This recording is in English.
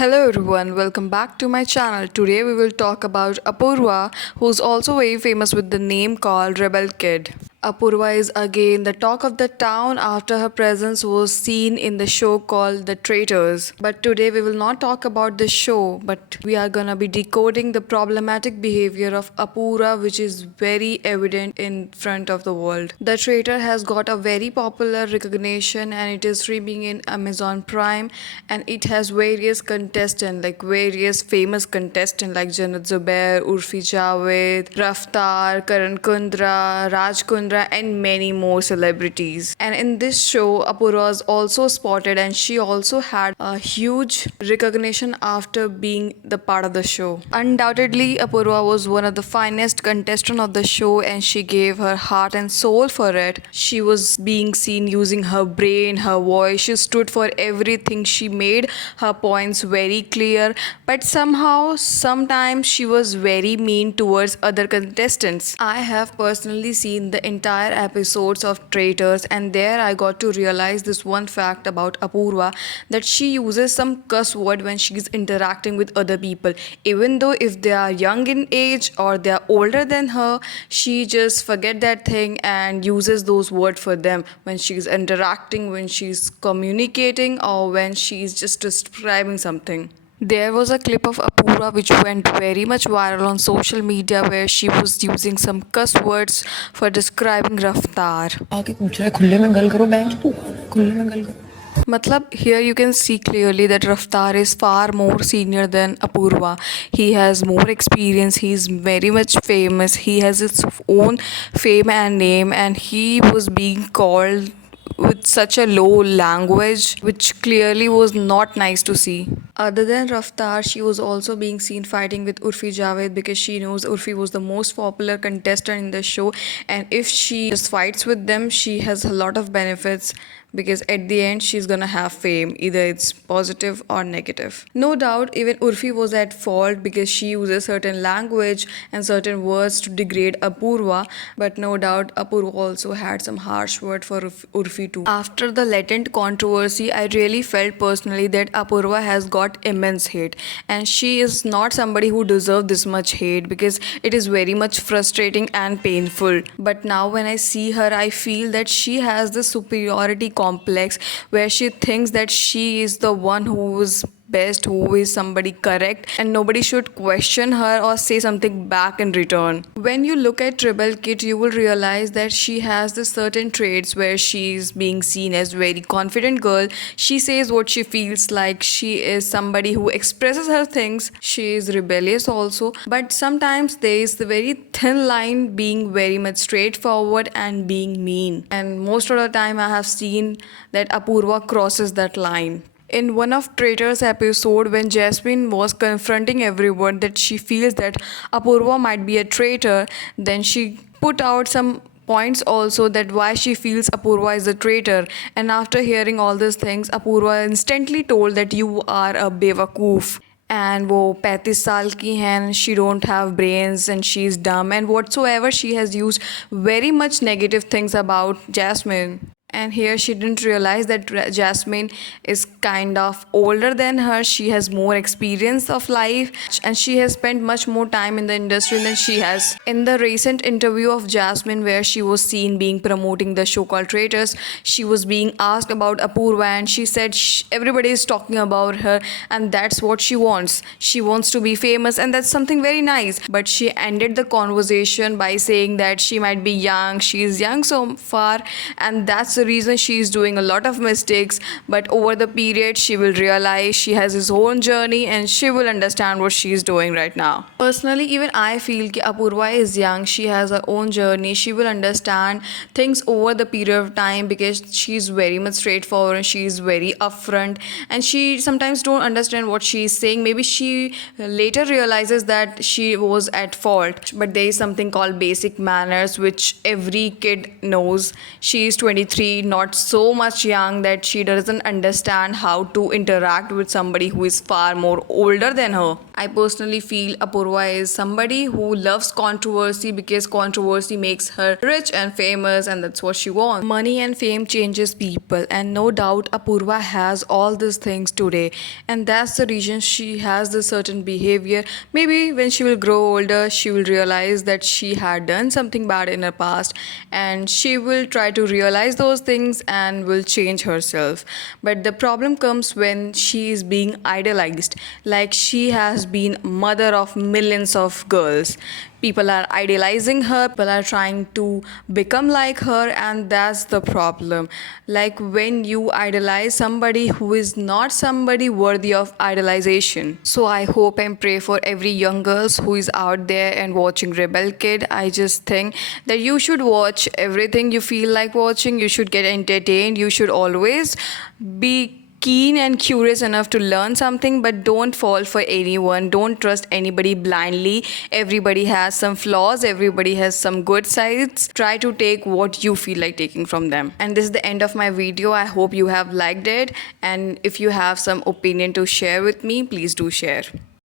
Hello everyone, welcome back to my channel. Today we will talk about Apurva, who's also very famous with the name called Rebel Kid. Apurva is again the talk of the town after her presence was seen in the show called The Traitors. But today we will not talk about the show, but we are gonna be decoding the problematic behavior of Apurva, which is very evident in front of the world. The Traitor has got a very popular recognition and it is streaming in Amazon Prime, and it has various contestants, like various famous contestants like Jannat Zubair, Urfi Javed, Raftar, Karan Kundra, Raj Kundra, and many more celebrities. And in this show, Apurva was also spotted, and she also had a huge recognition after being the part of the show. Undoubtedly, Apurva was one of the finest contestants of the show, and she gave her heart and soul for it. She was being seen using her brain, her voice. She stood for everything. She made her points very clear, but somehow, sometimes she was very mean towards other contestants. I have personally seen the entire episodes of Traitors, and there I got to realize this one fact about Apurva, that she uses some cuss word when she's interacting with other people. Even though if they are young in age or they are older than her, she just forget that thing and uses those words for them when she's interacting, when she's communicating, or when she's just describing something. There was a clip of Apurva which went very much viral on social media where she was using some cuss words for describing Raftar. आके पूछ रहा है खुले में गल करो bank तू खुले में गल करो Matlab, here you can see clearly that Raftar is far more senior than Apurva. He has more experience, he is very much famous, he has his own fame and name, and he was being called with such a low language, which clearly was not nice to see. Other than Raftar, she was also being seen fighting with Urfi Javed because she knows Urfi was the most popular contestant in the show, and if she just fights with them, she has a lot of benefits because at the end she's gonna have fame, either it's positive or negative. No doubt, even Urfi was at fault because she uses certain language and certain words to degrade Apurva, but no doubt Apurva also had some harsh word for Urfi too. After the latent controversy, I really felt personally that Apurva has got immense hate, and she is not somebody who deserves this much hate because it is very much frustrating and painful. But now when I see her, I feel that she has this superiority complex where she thinks that she is the one who is best, who is somebody correct, and nobody should question her or say something back in return. When you look at Rebel Kid, you will realize that she has the certain traits where she is being seen as very confident girl. She says what she feels like. She is somebody who expresses her things. She is rebellious also, but sometimes there is the very thin line being very much straightforward and being mean. And most of the time I have seen that Apurva crosses that line. In one of Traitors episode, when Jasmine was confronting everyone that she feels that Apurva might be a traitor, then she put out some points also that why she feels Apurva is a traitor. And after hearing all these things, Apurva instantly told that you are a bewakoof, and वो 35 साल की हैं, she don't have brains and she's dumb and whatsoever. She has used very much negative things about Jasmine. And here she didn't realize that Jasmine is kind of older than her. She has more experience of life and she has spent much more time in the industry than she has. In the recent interview of Jasmine where she was seen being promoting the show called Traitors, she was being asked about Apurva and she said everybody is talking about her and that's what she wants. She wants to be famous and that's something very nice. But she ended the conversation by saying that she might be young, she is young so far, and that's the reason she is doing a lot of mistakes, but over the period she will realize she has his own journey and she will understand what she is doing right now. Personally, even I feel that Apurva is young, she has her own journey, she will understand things over the period of time because she is very much straightforward and she is very upfront, and she sometimes don't understand what she is saying. Maybe she later realizes that she was at fault, but there is something called basic manners which every kid knows. She is 23, not so much young that she doesn't understand how to interact with somebody who is far more older than her. I personally feel Apurva is somebody who loves controversy because controversy makes her rich and famous, and that's what she wants. Money and fame changes people, and no doubt Apurva has all these things today, and that's the reason she has this certain behavior. Maybe when she will grow older, she will realize that she had done something bad in her past, and she will try to realize those things and will change herself. But the problem comes when she is being idolized, like she has been mother of millions of girls. People are idolizing her, people are trying to become like her, and that's the problem. Like when you idolize somebody who is not somebody worthy of idolization. So I hope and pray for every young girls who is out there and watching Rebel Kid. I just think that you should watch everything you feel like watching. You should get entertained. You should always be keen and curious enough to learn something, but don't fall for anyone. Don't trust anybody blindly. Everybody has some flaws, everybody has some good sides. Try to take what you feel like taking from them. And this is the end of my video. I hope you have liked it, and if you have some opinion to share with me, please do share.